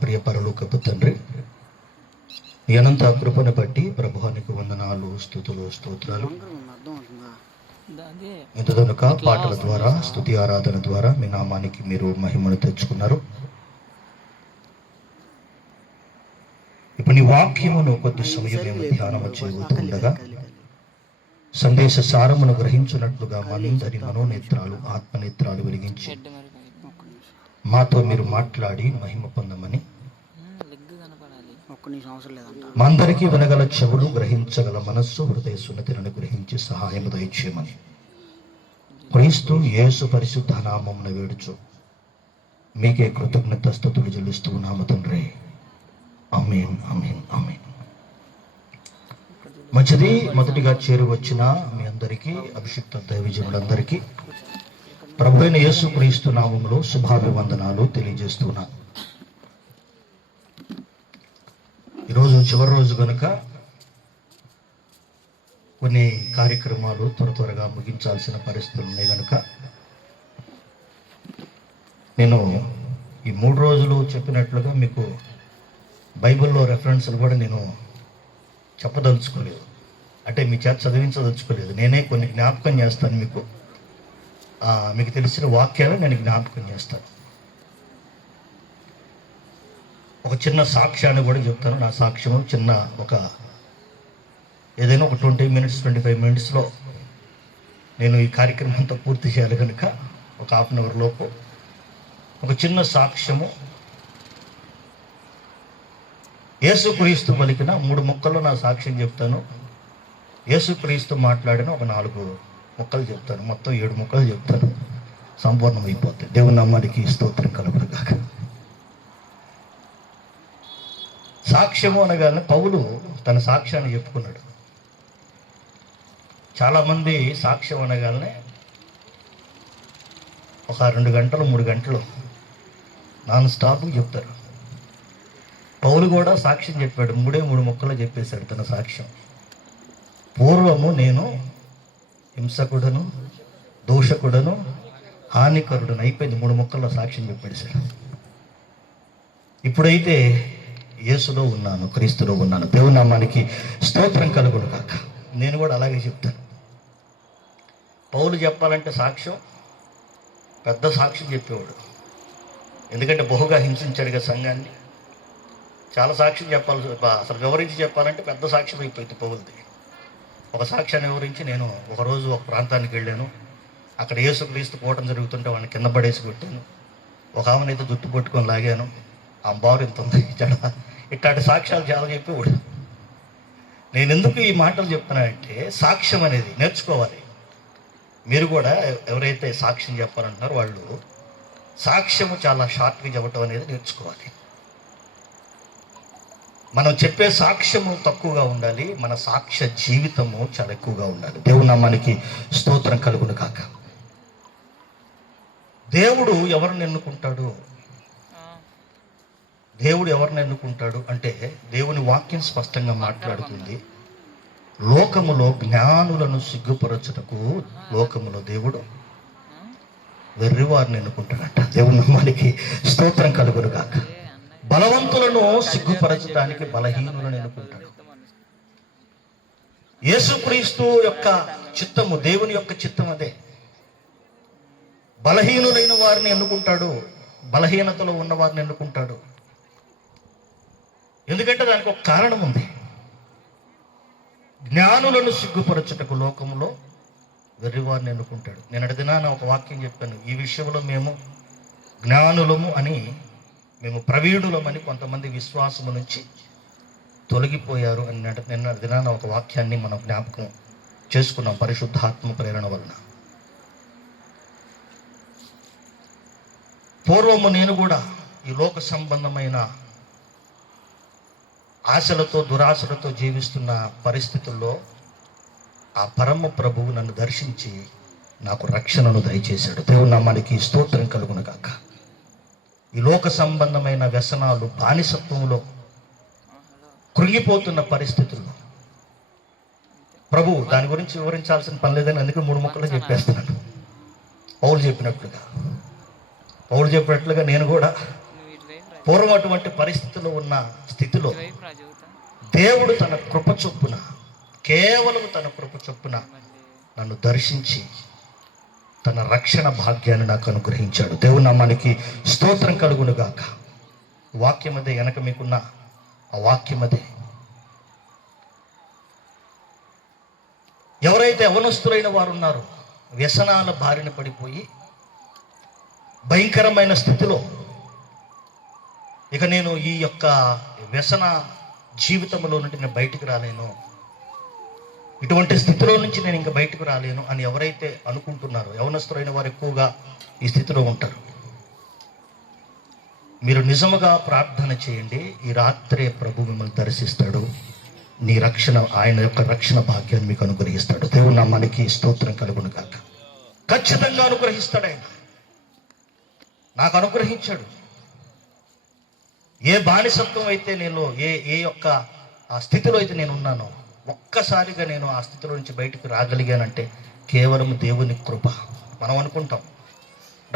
ప్రియ పరలోకపు తండ్రి, నీ అనంత కృపను బట్టి ప్రభువానికి వందనాలు, స్తుతులు, స్తోత్రాలు. ఇంతదనుక పాటల ద్వారా, స్తుతి ఆరాధన ద్వారా మీ నామానికి మీరు మహిమను తెచ్చుకున్నారు. ఇప్పుడు నీ వాక్యమును కొద్ది సమయం మేము ధ్యానము చేయబోతుండగా సందేశ సారమును గ్రహించున్నట్లుగా మనందరి మనోనేత్రాలు, ఆత్మనేత్రాలు వెలిగించి మాతో మీరు మాట్లాడి మహిమ పొందమని, మా అందరికీ వినగల చెవులు, గ్రహించగల మనస్సు, హృదయ సున్నతిని గ్రహించి సహాయము దయచేయమని క్రీస్తు యేసు పరిశుద్ధ నామమున వేడుచు మీకే కృతజ్ఞత స్తుతులు చెల్లిస్తూ ఉన్నాము తండ్రి. ఆమేన్, ఆమేన్, ఆమేన్. మంచిది. మొదటిగా చేరి వచ్చిన మీ అందరికీ, అభిషిక్త దైవజనులందరికీ ప్రభు అయిన యేసు క్రీస్తు నామములో శుభాభివందనాలు తెలియజేస్తున్నాను. ఈరోజు చివరి రోజు కనుక కొన్ని కార్యక్రమాలు త్వరగా ముగించాల్సిన పరిస్థితులు ఉన్నాయి కనుక నేను ఈ 3 రోజులు చెప్పినట్లుగా మీకు బైబిల్లో రెఫరెన్స్లు కూడా నేను చెప్పదలుచుకోలేదు, అంటే మీ చేత చదివించదలుచుకోలేదు. నేనే కొన్ని జ్ఞాపకం చేస్తాను, మీకు తెలిసిన వాక్యాలు నేను జ్ఞాపకం చేస్తాను. ఒక చిన్న సాక్ష్యాన్ని కూడా చెప్తాను. నా సాక్ష్యము చిన్న, ఏదైనా ఒక 20 minutes 25 minutesలో నేను ఈ కార్యక్రమం అంతా పూర్తి చేయాలి కనుక ఒక 1/2 hour లోపు ఒక చిన్న సాక్ష్యము. యేసుక్రీస్తు పలికిన 3 ముక్కల్లో నా సాక్ష్యం చెప్తాను. యేసుక్రీస్తు మాట్లాడిన ఒక 4 ముక్కలు చెప్తాను. మొత్తం 7 ముక్కలు చెప్తాను, సంపూర్ణమైపోతాయి. దేవుని నామానికి స్తోత్రం కలుగును గాక. సాక్ష్యము అనగానే పౌలు తన సాక్ష్యాన్ని చెప్పుకున్నాడు. చాలామంది సాక్ష్యం అనగానే ఒక 2 గంటలు 3 గంటలు నాన్ స్టాప్ చెప్తారు. పౌలు కూడా సాక్ష్యం చెప్పాడు. 3 ముక్కలు చెప్పేశాడు తన సాక్ష్యం. పూర్వము నేను హింసకుడను, దూషకుడను, హానికరుడను, అయిపోయింది. 3 ముక్కల్లో సాక్ష్యం చెప్పేశాడు. ఇప్పుడైతే యేసులో ఉన్నాను, క్రీస్తులో ఉన్నాను. దేవుని నామానికి స్తోత్రం కలుగును కాక. నేను కూడా అలాగే చెప్తాను. పౌలు చెప్పాలంటే సాక్ష్యం, పెద్ద సాక్ష్యం చెప్పేవాడు. ఎందుకంటే బహుగా హింసించాడుగా సంఘాన్ని. చాలా సాక్ష్యం చెప్పాలి, అసలు వివరించి చెప్పాలంటే పెద్ద సాక్ష్యం అయిపోయింది పౌలుది. ఒక సాక్ష్యాన్ని వివరించి, నేను ఒకరోజు ఒక ప్రాంతానికి వెళ్ళాను, అక్కడ యేసుక్రీస్తు పోవటం జరుగుతుంటే వాడిని కింద పడేసి పెట్టాను, ఒక ఆమెనైతే జుట్టు పట్టుకొని లాగాను, ఆ బారు ఇంత ఉంది, ఇట్లాంటి సాక్ష్యాలు చాలా చెప్పేవాడు. నేను ఎందుకు ఈ మాటలు చెప్తున్నానంటే, సాక్ష్యం అనేది నేర్చుకోవాలి. మీరు కూడా ఎవరైతే సాక్ష్యం చెప్పాలంటున్నారో వాళ్ళు సాక్ష్యము చాలా షార్ట్గా చెప్పటం అనేది నేర్చుకోవాలి. మనం చెప్పే సాక్ష్యము తక్కువగా ఉండాలి, మన సాక్ష్య జీవితము చాలా ఎక్కువగా ఉండాలి. దేవుని నామానికి స్తోత్రం కలుగును కాక. దేవుడు ఎవరిని ఎన్నుకుంటాడు? దేవుడు ఎవరిని ఎన్నుకుంటాడు అంటే, దేవుని వాక్యం స్పష్టంగా మాట్లాడుతుంది. లోకములో జ్ఞానులను సిగ్గుపరచుటకు లోకములో దేవుడు వెర్రివారిని ఎన్నుకుంటాడట. దేవుని నామానికి స్తోత్రం కలుగును గాక. బలవంతులను సిగ్గుపరచడానికి బలహీనులను ఎన్నుకుంటాడు. యేసుక్రీస్తు యొక్క చిత్తము, దేవుని యొక్క చిత్తం అదే. బలహీనులైన వారిని ఎన్నుకుంటాడు, బలహీనతలో ఉన్న వారిని ఎన్నుకుంటాడు. ఎందుకంటే దానికి ఒక కారణం ఉంది. జ్ఞానులను సిగ్గుపరచుటకు లోకములో వెర్రివారిని ఎన్నుకుంటాడు. నేను దినాన ఒక వాక్యం చెప్పాను, ఈ విషయంలో మేము జ్ఞానులము అని, మేము ప్రవీణులమని కొంతమంది విశ్వాసము నుంచి తొలగిపోయారు అని నిన్న దినాన ఒక వాక్యాన్ని మనం జ్ఞాపకం చేసుకున్నాం పరిశుద్ధాత్మ ప్రేరణ వలన. పూర్వము నేను కూడా ఈ లోక సంబంధమైన ఆశలతో, దురాశలతో జీవిస్తున్న పరిస్థితుల్లో ఆ పరమ ప్రభువు నన్ను దర్శించి నాకు రక్షణను దయచేశాడు. దేవుని నామానికి స్తోత్రం కలుగును గాక. ఈ లోక సంబంధమైన వ్యసనాలు, బానిసత్వంలో కృంగిపోతున్న పరిస్థితుల్లో ప్రభు దాని గురించి వివరించాల్సిన పని లేదని అందుకే 3 ముక్కలు చెప్పేస్తున్నాను. పౌలు చెప్పినట్లుగా నేను కూడా పూర్వం అటువంటి పరిస్థితిలో ఉన్న స్థితిలో దేవుడు తన కృప చొప్పున, కేవలం తన కృప చొప్పున నన్ను దర్శించి తన రక్షణ భాగ్యాన్ని నాకు అనుగ్రహించాడు. దేవుని నామానికి స్తోత్రం కలుగును గాక. వాక్యం అదే, వెనక మీకున్న ఆ వాక్యం అదే. ఎవరైతే యవనస్తులైన వారు ఉన్నారో వ్యసనాల బారిన పడిపోయి భయంకరమైన స్థితిలో, ఇక నేను ఈ యొక్క వ్యసన జీవితంలో నుండి నేను బయటికి రాలేను, ఇటువంటి స్థితిలో నుంచి నేను ఇంకా బయటకు రాలేను అని ఎవరైతే అనుకుంటున్నారో, యవనస్తులైన వారు ఎక్కువగా ఈ స్థితిలో ఉంటారు. మీరు నిజముగా ప్రార్థన చేయండి. ఈ రాత్రే ప్రభు మిమ్మల్ని దర్శిస్తాడు. నీ రక్షణ, ఆయన యొక్క రక్షణ భాగ్యాన్ని మీకు అనుగ్రహిస్తాడు. దేవుని నామానికి స్తోత్రం కలుగును గాక. ఖచ్చితంగా అనుగ్రహిస్తాడు ఆయన. నాకు అనుగ్రహించాడు. ఏ బానిసత్వం అయితే నేను ఏ యొక్క ఆ స్థితిలో అయితే నేను ఉన్నానో, ఒక్కసారిగా నేను ఆ స్థితిలో నుంచి బయటకు రాగలిగానంటే కేవలం దేవుని కృప. మనం అనుకుంటాం,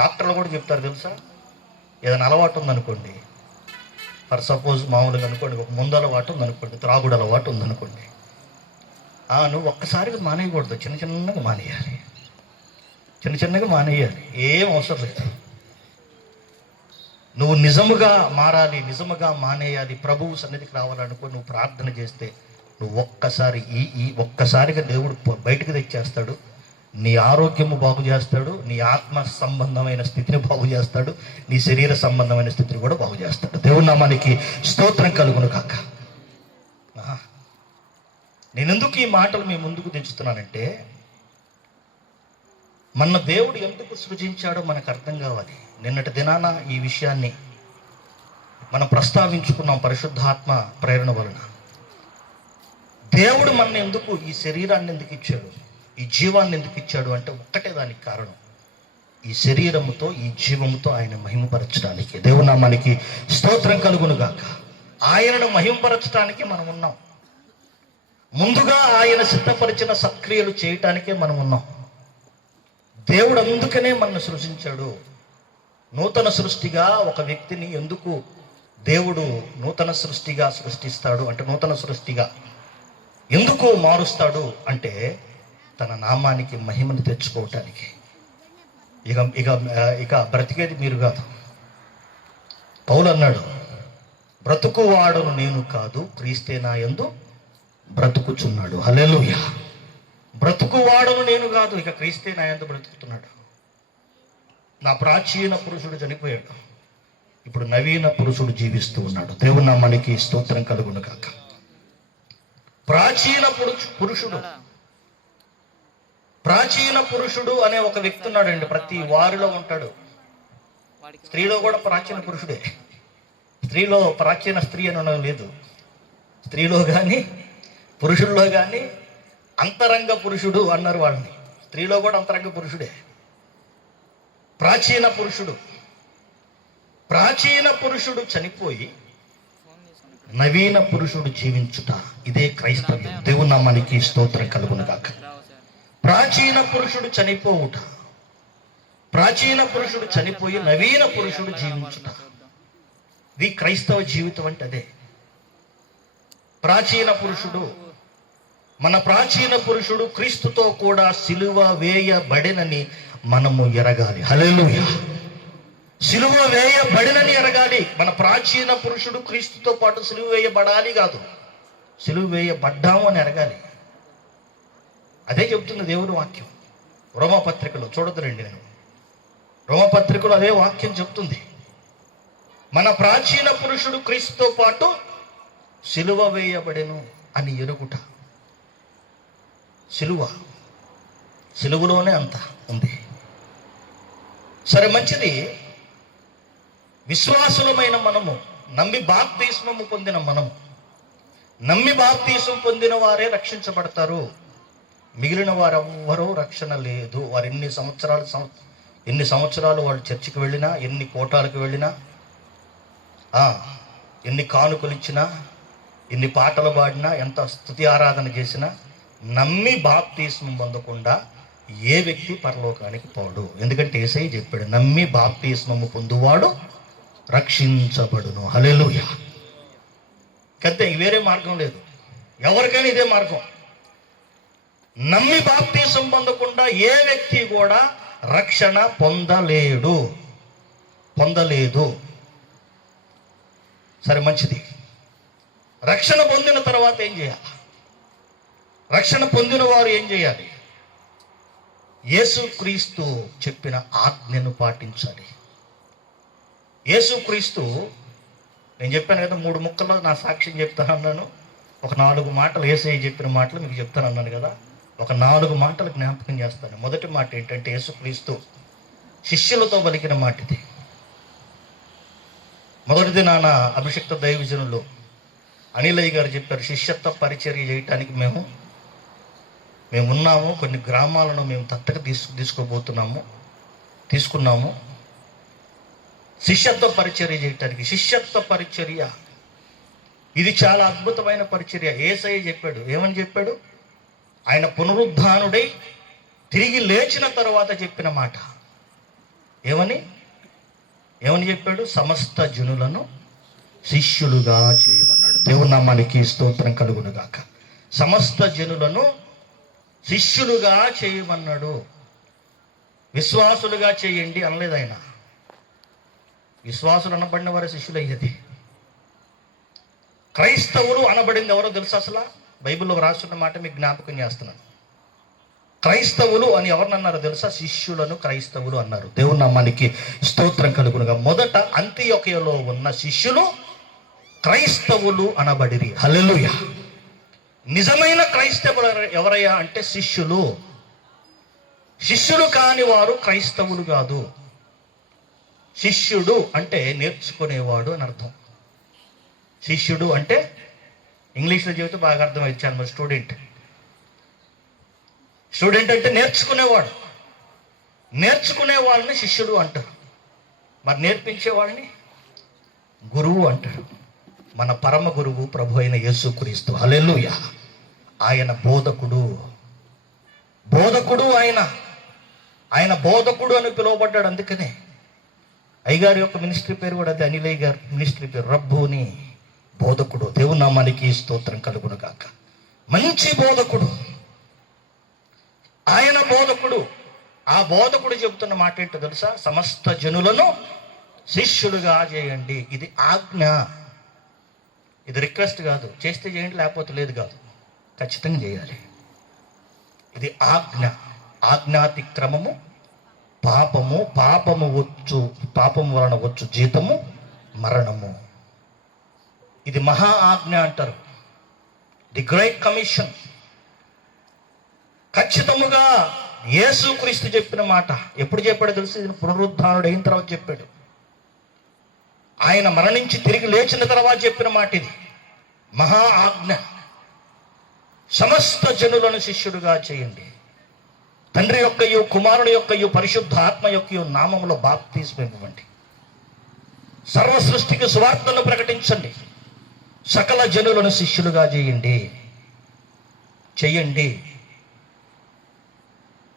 డాక్టర్లు కూడా చెప్తారు తెలుసా, ఏదైనా అలవాటు ఉందనుకోండి, ఫర్ సపోజ్ మామూలుగా అనుకోండి, ఒక ముందు అలవాటు ఉందనుకోండి, త్రాగుడు అలవాటు ఉందనుకోండి, నువ్వు ఒక్కసారిగా మానేయకూడదు, చిన్న చిన్నగా మానేయాలి, చిన్న చిన్నగా మానేయాలి, ఏం అవసరం లేదు. నువ్వు నిజముగా మారాలి, నిజముగా మానేయాలి, ప్రభువు సన్నిధికి రావాలనుకో, నువ్వు ప్రార్థన చేస్తే నువ్వు ఒక్కసారిగా దేవుడు బయటకు తెచ్చేస్తాడు. నీ ఆరోగ్యము బాగు చేస్తాడు, నీ ఆత్మ సంబంధమైన స్థితిని బాగు చేస్తాడు, నీ శరీర సంబంధమైన స్థితిని కూడా బాగు చేస్తాడు. దేవుని నామానికి స్తోత్రం కలుగును కాక. నేనెందుకు ఈ మాటలు మీ ముందుకు తెచ్చుతున్నానంటే, మన దేవుడు ఎందుకు సృజించాడో మనకు అర్థం కావాలి. నిన్నటి దినాన ఈ విషయాన్ని మనం ప్రస్తావించుకున్నాం. పరిశుద్ధాత్మ ప్రేరణ వలన దేవుడు మన ఎందుకు ఈ శరీరాన్ని ఎందుకు ఇచ్చాడు, ఈ జీవాన్ని ఎందుకు ఇచ్చాడు అంటే ఒక్కటే దానికి కారణం, ఈ శరీరముతో, ఈ జీవముతో ఆయన మహిమపరచడానికి. దేవుని నామానికి స్తోత్రం కలుగును గాక. ఆయనను మహిమపరచడానికి మనం ఉన్నాం. ముందుగా ఆయన సిద్ధపరిచిన సత్క్రియలు చేయటానికే మనం ఉన్నాం. దేవుడు అందుకనే మనల్ని సృష్టించాడు. నూతన సృష్టిగా ఒక వ్యక్తిని ఎందుకు దేవుడు నూతన సృష్టిగా సృష్టిస్తాడు అంటే, నూతన సృష్టిగా ఎందుకు మారుస్తాడు అంటే, తన నామానికి మహిమను తెచ్చుకోవటానికి. ఇక బ్రతికేది మీరు కాదు. పౌలు అన్నాడు, బ్రతుకువాడును నేను కాదు, క్రీస్తే నా యందు బ్రతుకుచున్నాడు. హల్లెలూయా. బ్రతుకువాడును నేను కాదు, ఇక క్రీస్తే నా యందు బ్రతుకుతున్నాడు. నా ప్రాచీన పురుషుడు చనిపోయాడు, ఇప్పుడు నవీన పురుషుడు జీవిస్తూ ఉన్నాడు. దేవుని నామానికి స్తోత్రం కలుగును కాక. ప్రాచీన పురుషుడు అనే ఒక వ్యక్తి ఉన్నాడండి. ప్రతి వారిలో ఉంటాడు. స్త్రీలో కూడా ప్రాచీన పురుషుడే. స్త్రీలో ప్రాచీన స్త్రీ అని లేదు. స్త్రీలో కానీ పురుషుల్లో కానీ అంతరంగ పురుషుడు అన్నారు వాళ్ళని. స్త్రీలో కూడా అంతరంగ పురుషుడే. ప్రాచీన పురుషుడు చనిపోయి నవీన పురుషుడు జీవించుట, ఇదే క్రైస్తవ్యం. దేవుని నామానికి స్తోత్రం కలుగును గాక. ప్రాచీన పురుషుడు చనిపోవుట, ప్రాచీన పురుషుడు చనిపోయి నవీన పురుషుడు జీవించుట, ఇది క్రైస్తవ జీవితం అంటే అదే. మన ప్రాచీన పురుషుడు క్రీస్తుతో కూడా సిలువ వేయబడినని మనము ఎరగాలి. హల్లెలూయా. సిలువ వేయబడినని ఎరగాలి. మన ప్రాచీన పురుషుడు క్రీస్తుతో పాటు సిలువ వేయబడాలి కాదు, సిలువ వేయబడ్డాము అని ఎరగాలి. అదే చెప్తుంది దేవుని వాక్యం. రోమపత్రికలో చూడదురండి, నేను రోమపత్రికలో అదే వాక్యం చెప్తుంది. మన ప్రాచీన పురుషుడు క్రీస్తుతో పాటు సిలువ వేయబడెను అని ఎరుగుట. సిలువలోనే అంత ఉంది. సరే, మంచిది. విశ్వాసులమైన మనము, నమ్మి బాప్తిస్మము పొందిన మనము, నమ్మి బాప్తిస్మం పొందిన వారే రక్షించబడతారు. మిగిలిన వారెవ్వరూ రక్షణ లేదు. వారు ఎన్ని సంవత్సరాలు వాళ్ళు చర్చికి వెళ్ళినా, ఎన్ని కోటాలకు వెళ్ళినా, ఎన్ని కానుకలు ఇచ్చినా, ఎన్ని పాటలు పాడినా, ఎంత స్తుతి ఆరాధన చేసినా, నమ్మి బాప్తిస్మం పొందకుండా ఏ వ్యక్తి పరలోకానికి పోడు. ఎందుకంటే యేసయ్య చెప్పాడు, నమ్మి బాప్తిస్మము పొందువాడు రక్షించబడును. హల్లెలూయా. కంతే, వేరే మార్గం లేదు. ఎవరికైనా ఇదే మార్గం. నమ్మి బాప్తీసం పొందకుండా ఏ వ్యక్తి కూడా రక్షణ పొందలేదు. సరే, మంచిది. రక్షణ పొందిన తర్వాత ఏం చేయాలి? రక్షణ పొందిన వారు ఏం చేయాలి? యేసుక్రీస్తు చెప్పిన ఆజ్ఞను పాటించాలి. యేసుక్రీస్తు, నేను చెప్పాను కదా 3 ముక్కల్లో నా సాక్ష్యం చెప్తానన్నాను. ఒక 4 మాటలు యేసయ్య చెప్పిన మాటలు మీకు చెప్తానన్నాను కదా. ఒక 4 మాటలు జ్ఞాపకం చేస్తాను. మొదటి మాట ఏంటంటే, యేసుక్రీస్తు శిష్యులతో పలికిన మాట ఇది. మొదటి దినాన అభిషిక్త దైవజనులు అనిలయ్య గారు చెప్పారు, శిష్యత్వ పరిచర్య చేయటానికి మేము ఉన్నాము. కొన్ని గ్రామాలను మేము దత్తత తీసుకున్నాము శిష్యత్వ పరిచర్య చేయటానికి. శిష్యత్వ పరిచర్య ఇది చాలా అద్భుతమైన పరిచర్య. యేసయ్య చెప్పాడు. ఏమని చెప్పాడు? ఆయన పునరుద్ధానుడై తిరిగి లేచిన తర్వాత చెప్పిన మాట. ఏమని చెప్పాడు? సమస్త జనులను శిష్యులుగా చేయమన్నాడు. దేవుని నామానికి స్తోత్రం కలుగును గాక. సమస్త జనులను శిష్యులుగా చేయమన్నాడు. విశ్వాసులుగా చేయండి అనలేదు ఆయన. విశ్వాసులు అనబడిన వారే శిష్యులు అయ్యేది. క్రైస్తవులు అనబడింది ఎవరో తెలుసు? అసలు బైబిల్లో రాస్తున్న మాట మీకు జ్ఞాపకం చేస్తున్నాను. క్రైస్తవులు అని ఎవరినన్నారు తెలుసా? శిష్యులను క్రైస్తవులు అన్నారు. దేవుని నామానికి స్తోత్రం కలుగునుగా. మొదట అంతియొకయలో ఉన్న శిష్యులు క్రైస్తవులు అనబడిరి. హల్లెలూయా. నిజమైన క్రైస్తవులు ఎవరయ్యా అంటే శిష్యులు. శిష్యులు కాని వారు క్రైస్తవులు కాదు. శిష్యుడు అంటే నేర్చుకునేవాడు అని అర్థం. శిష్యుడు అంటే ఇంగ్లీష్లో చెబితే బాగా అర్థం ఇచ్చాను. మరి స్టూడెంట్ అంటే నేర్చుకునేవాడు. నేర్చుకునేవాళ్ళని శిష్యుడు అంటారు. మరి నేర్పించేవాడిని గురువు అంటారు. మన పరమ గురువు ప్రభు అయిన యేసుక్రీస్తు. హల్లెలూయా. ఆయన బోధకుడు. ఆయన బోధకుడు అని పిలువబడ్డాడు. అందుకనే అయ్యగారి యొక్క మినిస్ట్రీ పేరు కూడా అదే. అనిలయ్య గారి మినిస్ట్రీ పేరు రబ్బూని, బోధకుడు. దేవుని నామానికి స్తోత్రం కలుగును గాక. మంచి బోధకుడు ఆయన. బోధకుడు. ఆ బోధకుడు చెబుతున్న మాట ఏంటో తెలుసా? సమస్త జనులను శిష్యులుగా చేయండి. ఇది ఆజ్ఞ. ఇది రిక్వెస్ట్ కాదు. చేస్తే చేయండి, లేకపోతే లేదు కాదు. ఖచ్చితంగా చేయాలి. ఇది ఆజ్ఞ. ఆజ్ఞాతిక్రమము పాపము. పాపము వలన వచ్చు జీతము మరణము. ఇది మహా ఆజ్ఞ అంటారు. The Great Commission. ఖచ్చితముగా యేసుక్రీస్తు చెప్పిన మాట. ఎప్పుడు చెప్పాడో తెలుసు? ఇది పునరుద్ధానుడు అయిన తర్వాత చెప్పాడు. ఆయన మరణించి తిరిగి లేచిన తర్వాత చెప్పిన మాట ఇది. మహా ఆజ్ఞ. సమస్త జనులను శిష్యుడుగా చేయండి. తండ్రి యొక్కయు కుమారుని యొక్కయు పరిశుద్ధ ఆత్మ యొక్కయు నామములో బాప్తిస్మం ఇవ్వండి. సర్వ సృష్టికి సువార్తను ప్రకటించండి. సకల జనులను శిష్యులుగా చేయండి.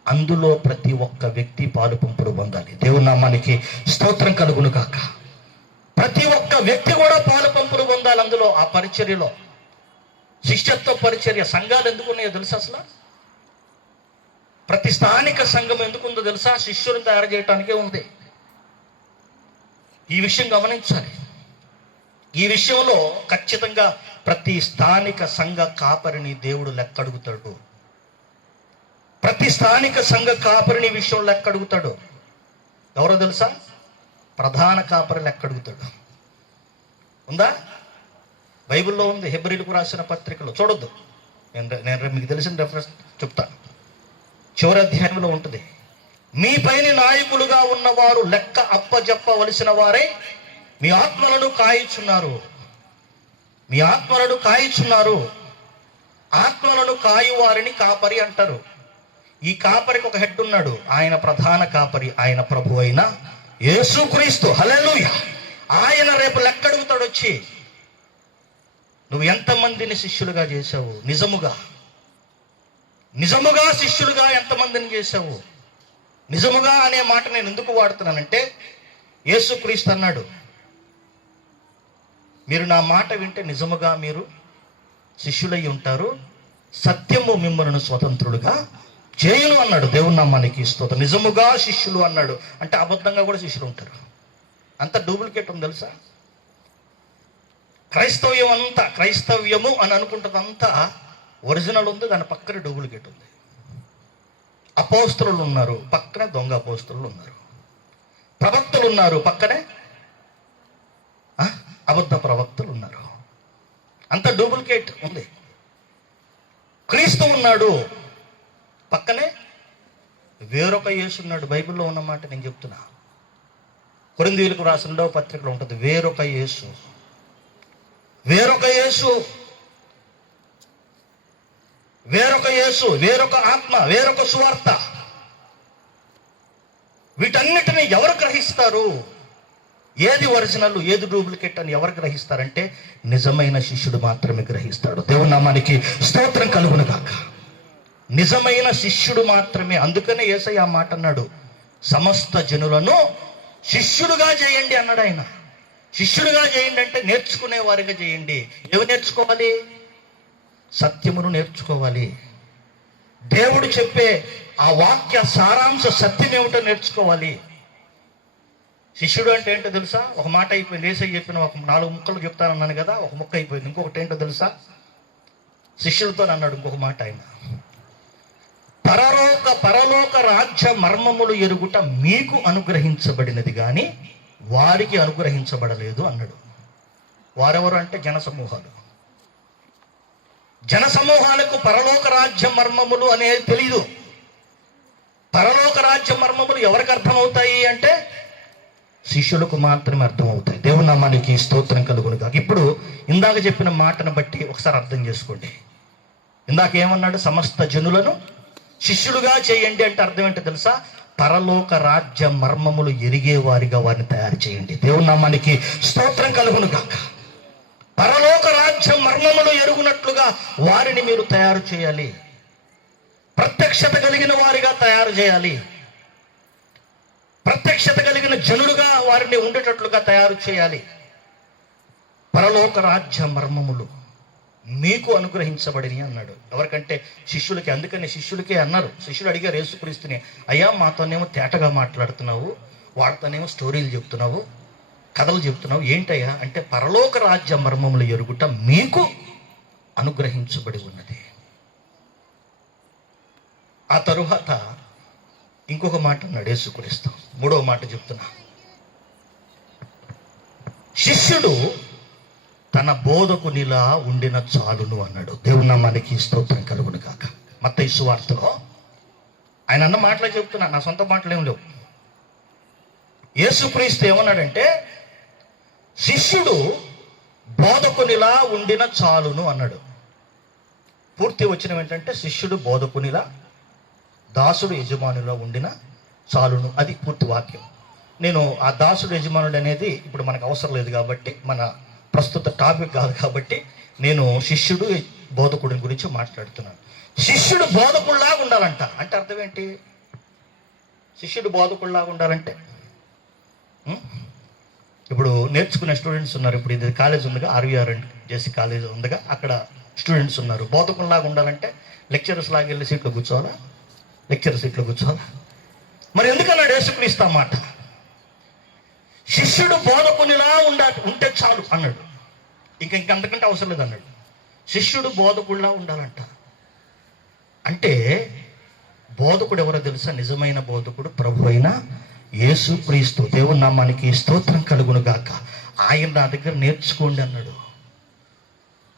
అందులో ప్రతి ఒక్క వ్యక్తి పాలు పంపుడు పొందాలి. దేవుని నామానికి స్తోత్రం కలుగును కాక. ప్రతి ఒక్క వ్యక్తి కూడా పాలు పంపుడు పొందాలి అందులో. ఆ పరిచర్యలో, శిష్యత్వ పరిచర్య. సంఘాలు ఎందుకున్నాయో తెలుసా? అసలు ప్రతి స్థానిక సంఘం ఎందుకుందో తెలుసా? శిష్యులను తయారు చేయటానికే ఉంది. ఈ విషయం గమనించాలి. ఈ విషయంలో ఖచ్చితంగా ప్రతి స్థానిక సంఘ కాపరిని దేవుడు లెక్కడుగుతాడు. ప్రతి స్థానిక సంఘ కాపరిని విషయం లెక్కడుగుతాడు. ఎవరో తెలుసా? ప్రధాన కాపరి లెక్కడుగుతాడు. ఉందా? బైబిల్లో ఉంది. హెబ్రీలకు రాసిన పత్రికలో చూడొద్దు. నేను మీకు తెలిసిన రెఫరెన్స్ చెప్తాను. చివరి అధ్యాయంలో ఉంటుంది. మీ పైన నాయకులుగా ఉన్నవారు లెక్క అప్పజెప్పవలసిన వారే మీ ఆత్మలను కాయుచున్నారు. ఆత్మలను కాయువారిని కాపరి అంటారు. ఈ కాపరికి ఒక హెడ్ ఉన్నాడు. ఆయన ప్రధాన కాపరి. ఆయన ప్రభు అయిన యేసుక్రీస్తు. హల్లెలూయా. ఆయన రేపు లెక్కడుగుతాడు వచ్చి, నువ్వు ఎంతమందిని శిష్యులుగా చేశావు? నిజముగా శిష్యులుగా ఎంతమందిని చేశావు? నిజముగా అనే మాట నేను ఎందుకు వాడుతున్నానంటే, యేసుక్రీస్తు అన్నాడు, మీరు నా మాట వింటే నిజముగా మీరు శిష్యులై ఉంటారు, సత్యము మిమ్మల్ని స్వతంత్రుడుగా చేయును అన్నాడు. దేవుని నామానికి స్తోత్రం. నిజముగా శిష్యులు అన్నాడు అంటే అబద్ధంగా కూడా శిష్యులు ఉంటారు. అంత డూప్లికేట్ ఉంది తెలుసా. క్రైస్తవ్యము అని అనుకుంటున్నంతా ఒరిజినల్ ఉంది, దాని పక్కన డూప్లికేట్ ఉంది. అపోస్తలులు ఉన్నారు, పక్కనే దొంగ అపోస్తలులు ఉన్నారు. ప్రవక్తలు ఉన్నారు, పక్కనే అబద్ధ ప్రవక్తలు ఉన్నారు. అంత డూప్లికేట్ ఉంది. క్రీస్తు ఉన్నాడు, పక్కనే వేరొక యేసు ఉన్నాడు. బైబిల్లో ఉన్నమాట నేను చెప్తున్నా. కొరింథీయులకు రాసిన 2వ పత్రికలో ఉంటుంది, వేరొక యేసు, వేరొక యేసు, వేరొక యేసు, వేరొక ఆత్మ, వేరొక సువార్త. వీటన్నిటిని ఎవరు గ్రహిస్తారు? ఏది ఒరిజినల్ ఏది డూప్లికేట్ అని ఎవరు గ్రహిస్తారంటే నిజమైన శిష్యుడు మాత్రమే గ్రహిస్తాడు. దేవుని నామానికి స్తోత్రం కలుగును గాక. నిజమైన శిష్యుడు మాత్రమే. అందుకనే యేసయ్య ఆ మాట అన్నాడు, సమస్త జనులను శిష్యుడుగా చేయండి అన్నాడు ఆయన. శిష్యుడుగా చేయండి అంటే నేర్చుకునే వారిగా చేయండి. ఏమి నేర్చుకోవాలి? సత్యమును నేర్చుకోవాలి. దేవుడు చెప్పే ఆ వాక్య సారాంశ సత్యం ఏమిటో నేర్చుకోవాలి. శిష్యుడు అంటే ఏంటో తెలుసా? ఒక మాట అయిపోయింది. యేసయ్య చెప్పిన ఒక 4 ముక్కలు చెప్తానన్నాను కదా, ఒక ముక్క అయిపోయింది. ఇంకొకటి ఏంటో తెలుసా? శిష్యులతో అన్నాడు ఇంకొక మాట ఆయన, పరలోక రాజ్య మర్మములు ఎరుగుట మీకు అనుగ్రహించబడినది కానీ వారికి అనుగ్రహించబడలేదు అన్నాడు. వారెవరు అంటే జనసమూహాలు. జనసమూహాలకు పరలోక రాజ్య మర్మములు అనేది తెలియదు. పరలోక రాజ్య మర్మములు ఎవరికి అర్థమవుతాయి అంటే శిష్యులకు మాత్రమే అర్థమవుతాయి. దేవుని నామానికి స్తోత్రం కలుగును గాక. ఇప్పుడు ఇందాక చెప్పిన మాటను బట్టి ఒకసారి అర్థం చేసుకోండి. ఇందాక ఏమన్నాడు? సమస్త జనులను శిష్యులుగా చేయండి అంటే అర్థం ఏంటో తెలుసా? పరలోక రాజ్య మర్మములు ఎరిగే వారిగా వారిని తయారు చేయండి. దేవుని నామానికి స్తోత్రం కలుగును గాక. పరలోక రాజ్య మర్మములు ఎరుగునట్లుగా వారిని మీరు తయారు చేయాలి. ప్రత్యక్షత కలిగిన వారిగా తయారు చేయాలి. ప్రత్యక్షత కలిగిన జనులుగా వారిని ఉండేటట్లుగా తయారు చేయాలి. పరలోక రాజ్య మర్మములు మీకు అనుగ్రహించబడిని అన్నాడు. ఎవరికంటే శిష్యులకి. అందుకని శిష్యులకే అన్నారు. శిష్యులు అడిగారు యేసుక్రీస్తుని, అయ్యా మాతోనేమో తేటగా మాట్లాడుతున్నావు, వాడితోనేమో స్టోరీలు చెప్తున్నావు, కథలు చెప్తున్నావు, ఏంటయ్యా అంటే పరలోక రాజ్య మర్మములు ఎరుగుట మీకు అనుగ్రహించబడి ఉన్నది. ఆ తరువాత ఇంకొక మాట అన్నాడు యేసుక్రీస్తు. 3వ మాట చెప్తున్నా, శిష్యుడు తన బోధకునిలా ఉండిన చాలును అన్నాడు. దేవుని నామానికి స్తోత్రం కలుగును కాక. మత్తయి సువార్తలో ఆయన అన్న మాటలే చెప్తున్నా, నా సొంత మాటలు ఏం లేవు. యేసుక్రీస్తు ఏమన్నాడంటే శిష్యుడు బోధకునిలా ఉండిన చాలును అన్నాడు. పూర్తి వచనం ఏంటంటే శిష్యుడు బోధకునిలా, దాసుడు యజమానులా ఉండిన చాలును. అది పూర్తి వాక్యం. నేను ఆ దాసుడు యజమానుడు అనేది ఇప్పుడు మనకు అవసరం లేదు కాబట్టి, మన ప్రస్తుత టాపిక్ కాదు కాబట్టి నేను శిష్యుడు బోధకుడిని గురించి మాట్లాడుతున్నాను. శిష్యుడు బోధకుడిలాగా ఉండాలంట. అంటే అర్థం ఏంటి? శిష్యుడు బోధకుడిలాగా ఉండాలంటే ఇప్పుడు నేర్చుకునే స్టూడెంట్స్ ఉన్నారు. ఇప్పుడు ఇది కాలేజ్ ఉందిగా, RVR చేసి కాలేజ్ ఉందిగా, అక్కడ స్టూడెంట్స్ ఉన్నారు. బోధకుడిలాగా ఉండాలంటే లెక్చరర్స్ లాగా వెళ్ళి సీట్లో కూర్చోవాలా? లెక్చర్ సీట్లో కూర్చోవాలా? మరి ఎందుకన్నాడు యేసుక్రీస్తు ఆ మాట? శిష్యుడు బోధకునిలా ఉంటే చాలు అన్నాడు. ఇంకంతకంటే అవసరం లేదు అన్నాడు. శిష్యుడు బోధకుడిలా ఉండాలంట. అంటే బోధకుడు ఎవరో తెలుసా? నిజమైన బోధకుడు ప్రభు అయిన యేసుక్రీస్తు. దేవుని నామానికి స్తోత్రం కలుగును గాక. ఆయన నా దగ్గర నేర్చుకోండి అన్నాడు.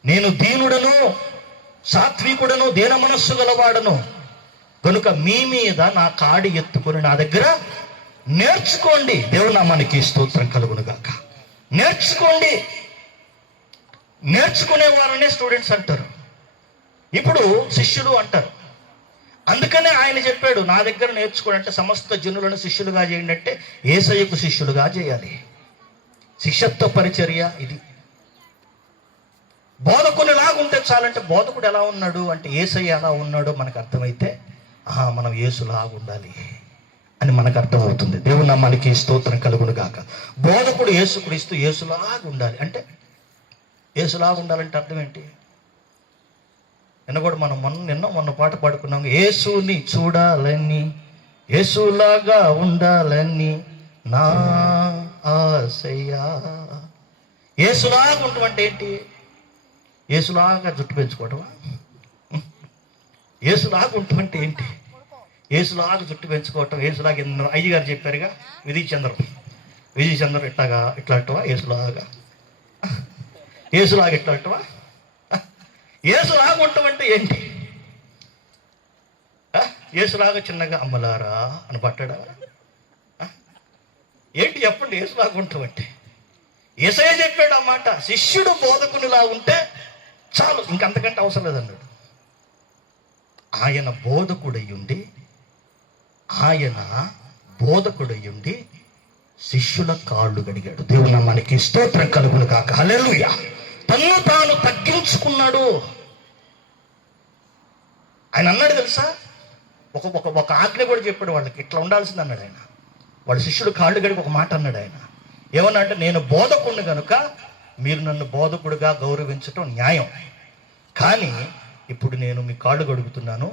నేను దీనుడను, సాత్వికుడను, దీన మనస్సు గలవాడను కనుక మీ మీద నా కాడి ఎత్తుకొని నా దగ్గర నేర్చుకోండి. దేవుని నామానికి స్తోత్రం కలుగును గాక. నేర్చుకోండి. నేర్చుకునే వారనే స్టూడెంట్స్ అంటారు. ఇప్పుడు శిష్యులు అంటారు. అందుకనే ఆయన చెప్పాడు, నా దగ్గర నేర్చుకోండి అంటే సమస్త జనులను శిష్యులుగా చేయండి అంటే యేసయ్యకు శిష్యులుగా చేయాలి. శిష్యత్వ పరిచర్య ఇది. బోధకునిలాగా ఉంటే చాలంటే బోధకుడు ఎలా ఉన్నాడు అంటే యేసయ్య ఎలా ఉన్నాడో మనకు అర్థమైతే మనం యేసులాగా ఉండాలి అని మనకు అర్థమవుతుంది. దేవుని నామానికి స్తోత్రం కలుగును గాక. బోధకుడు యేసుక్రీస్తు యేసులాగా ఉండాలి అంటే యేసులాగా ఉండాలంటే అర్థం ఏంటి? కూడా మనం మొన్న పాట పాడుకున్నాం, యేసుని చూడాలని, యేసులాగా ఉండాలని నా ఆశయ్యా. యేసులాగా ఉండటం అంటే ఏంటి? యేసులాగా జుట్టు పెంచుకోవటమా? యేసులాగా ఉండటం అంటే ఏంటి? యేసులాగా జుట్టు పెంచుకోవటం, యేసులాగా అయ్యగారు చెప్పారుగా, విజయ్ చంద్ర ఇట్లా అంటవా? యేసులాగా ఇట్లా అంటవా? యేసులాగా ఉండటం అంటే ఏంటి? యేసులాగా చిన్నగా అమ్మలారా అని పట్టాడా? ఏంటి చెప్పండి యేసులాగా ఉండటం అంటే? యేసయ్య చెప్పాడు అన్నమాట, శిష్యుడు బోధకునిలా ఉంటే చాలు, ఇంకంతకంటే అవసరం లేదన్నాడు. ఆయన బోధకుడయ్యుండి శిష్యుల కాళ్ళు గడిగాడు. దేవుని నామానికి స్తోత్రం కలుగును కాక. హల్లెలూయా. తన్ను తాను తగ్గించుకున్నాడు. ఆయన అన్నాడు తెలుసా, ఒక ఆజ్ఞ కూడా చెప్పాడు వాళ్ళకి, ఇట్లా ఉండాల్సింది అన్నాడు ఆయన. వాళ్ళ శిష్యుడు కాళ్ళు గడికి ఒక మాట అన్నాడు ఆయన. ఏమన్నా అంటే, నేను బోధకుడిని కనుక మీరు నన్ను బోధకుడిగా గౌరవించటం న్యాయం, కానీ ఇప్పుడు నేను మీ కాళ్ళు గడుగుతున్నాను,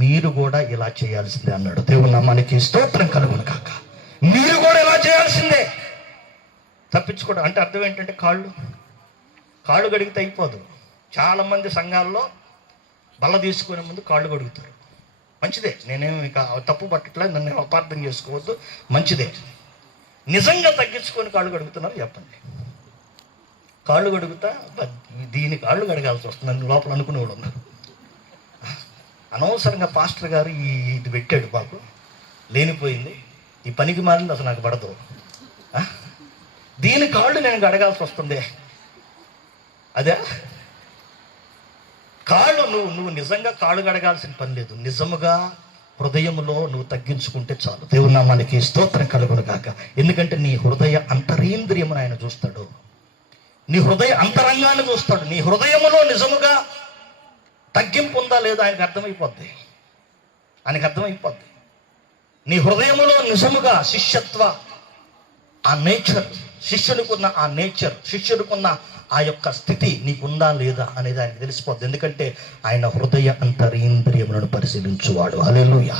మీరు కూడా ఇలా చేయాల్సిందే అన్నాడు. దేవుని నామానికి స్తోత్రం కలుగును కాక. మీరు కూడా ఇలా చేయాల్సిందే. తప్పించుకోవడం అంటే అర్థం ఏంటంటే, కాళ్ళు గడిగితే అయిపోదు. చాలామంది సంఘాల్లో బల్ల తీసుకునే ముందు కాళ్ళు గడుగుతారు. మంచిదే, నేనేమి తప్పు పట్టట్లేదు, నన్ను అపార్థం చేసుకోవద్దు, మంచిదే. నిజంగా తగ్గించుకొని కాళ్ళు గడుగుతున్నారు చెప్పండి. కాళ్ళు గడుగుతా దీని కాళ్ళు గడగాల్సి వస్తుందని లోపల అనుకునేవాడు ఉన్నారు. అనవసరంగా పాస్టర్ గారు ఇది పెట్టాడు బాబు, లేనిపోయింది, ఈ పనికి మారింది, అసలు నాకు పడదు, దీని కాళ్ళు నేను గడగాల్సి వస్తుంది. అదే కాళ్ళు నువ్వు నిజంగా కాళ్ళు గడగాల్సిన పని లేదు. నిజముగా హృదయములో నువ్వు తగ్గించుకుంటే చాలు. దేవుని నామానికి స్తోత్రం కలుగును కాక. ఎందుకంటే నీ హృదయ అంతరేంద్రియమును ఆయన చూస్తాడు, నీ హృదయ అంతరంగాన్ని చూస్తాడు. నీ హృదయములో నిజముగా తగ్గింపు ఉందా లేదా ఆయనకు అర్థమైపోద్ది. నీ హృదయములో నిజముగా శిష్యత్వ ఆ నేచర్, శిష్యుడికున్న ఆ యొక్క స్థితి నీకుందా లేదా అనేది ఆయనకు తెలిసిపోద్ది. ఎందుకంటే ఆయన హృదయ అంతరేంద్రియములను పరిశీలించువాడు. హల్లెలూయా.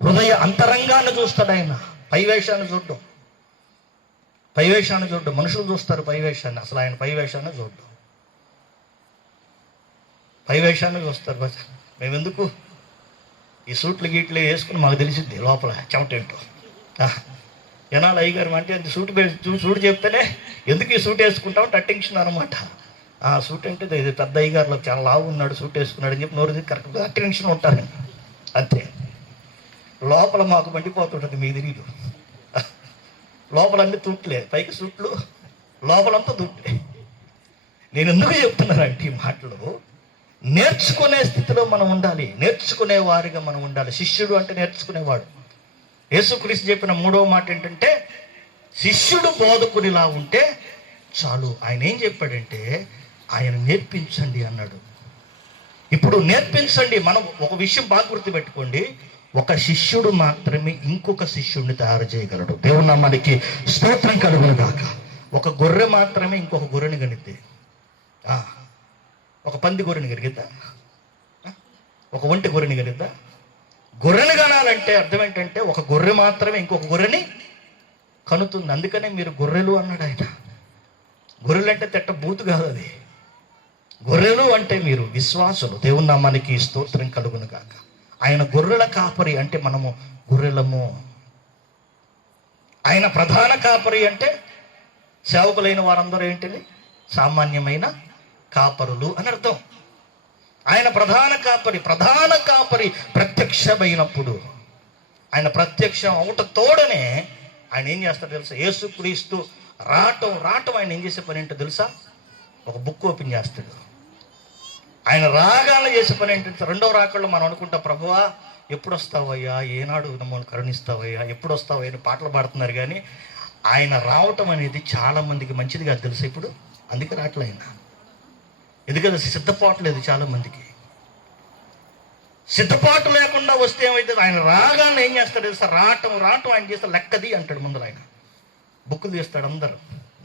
హృదయ అంతరంగాన్ని చూస్తాడు ఆయన. పైవేషాన్ని చూడ్డం. మనుషులు చూస్తారు పైవేషాన్ని, అసలు ఆయన పైవేషాన్ని చూస్తారు. మేమెందుకు ఈ సూట్లు గీట్లు వేసుకుని మాకు తెలిసిద్ది లోపల చెమటేంటో. జనాలు అయ్యగారు అంటే అది సూట్ చెప్తేనే ఎందుకు ఈ సూట్ వేసుకుంటాం టెన్షన్ అనమాట. ఆ సూట్ అంటే ఇది పెద్ద అయ్యగారులో చాలా లావు ఉన్నాడు, సూట్ వేసుకున్నాడు అని చెప్పి నోరు కరెక్ట్గా టెన్షన్ ఉంటారండి. అంతే, లోపల మాకు మండిపోతుంటుంది, మీకు తెలియదు. లోపల అన్ని తూట్లే, పైకి సూట్లు, లోపలంతా తూట్లే. నేను ఎందుకు చెప్తున్నానంటే ఈ మాటలు, నేర్చుకునే స్థితిలో మనం ఉండాలి, నేర్చుకునే వారిగా మనం ఉండాలి. శిష్యుడు అంటే నేర్చుకునేవాడు. యేసుక్రీస్తు చెప్పిన 3వ మాట ఏంటంటే, శిష్యుడు బోధకునిలా ఉంటే చాలు. ఆయన ఏం చెప్పాడంటే, ఆయన నేర్పించండి అన్నాడు. ఇప్పుడు నేర్పించండి. మనం ఒక విషయం బాగా గుర్తుపెట్టుకోండి, ఒక శిష్యుడు మాత్రమే ఇంకొక శిష్యుడిని తయారు చేయగలడు. దేవుని నామానికి స్తోత్రం కలుగును గాక. ఒక గొర్రె మాత్రమే ఇంకొక గొర్రెని గణిద్ది. ఒక పంది గొర్రెని గరిగిద్దా? ఒక ఒంటి గొర్రెని గరిద్దా? గొర్రెని కనాలంటే అర్థం ఏంటంటే, ఒక గొర్రె మాత్రమే ఇంకొక గొర్రెని కనుతుంది. అందుకనే మీరు గొర్రెలు అన్నాడు ఆయన. గొర్రెలు అంటే తిట్ట బూతు కాదు, అది గొర్రెలు అంటే మీరు విశ్వాసులు. దేవుని నామానికి స్తోత్రం కలుగును గాక. ఆయన గొర్రెల కాపరి అంటే మనము గొర్రెలము. ఆయన ప్రధాన కాపరి అంటే సేవకులైన వారందరూ ఏంటిది? సామాన్యమైన కాపరులు అని అర్థం. ఆయన ప్రధాన కాపరి ప్రత్యక్షమైనప్పుడు, ఆయన ప్రత్యక్షం అవుట తోడనే ఆయన ఏం చేస్తాడు తెలుసా? యేసుక్రీస్తు రావటం ఆయన ఏం చేసే పని ఏంటో తెలుసా? ఒక బుక్ ఓపెన్ చేస్తాడు. ఆయన రాగానే చేసే పని ఏంటంటే, 2వ రాకల్లో మనం అనుకుంటాం, ప్రభువా ఎప్పుడు వస్తావయ్యా, ఏనాడు మమ్మల్ని కరుణిస్తావయ్యా, ఎప్పుడు వస్తావయ్యా అని పాటలు పాడుతున్నారు. కానీ ఆయన రావటం అనేది చాలా మందికి మంచిది కాదు తెలుసా ఇప్పుడు. అందుకే రావట్లే ఆయన. ఎందుకంటే సిద్ధపాటు చాలా మందికి. సిద్ధపాటు లేకుండా వస్తే ఏమైతే, ఆయన రాగానే ఏం చేస్తాడు తెలుసా? రావటం ఆయన చేస్తే లెక్కది అంటాడు. ముందర ఆయన బుక్ తీస్తాడు. అందరూ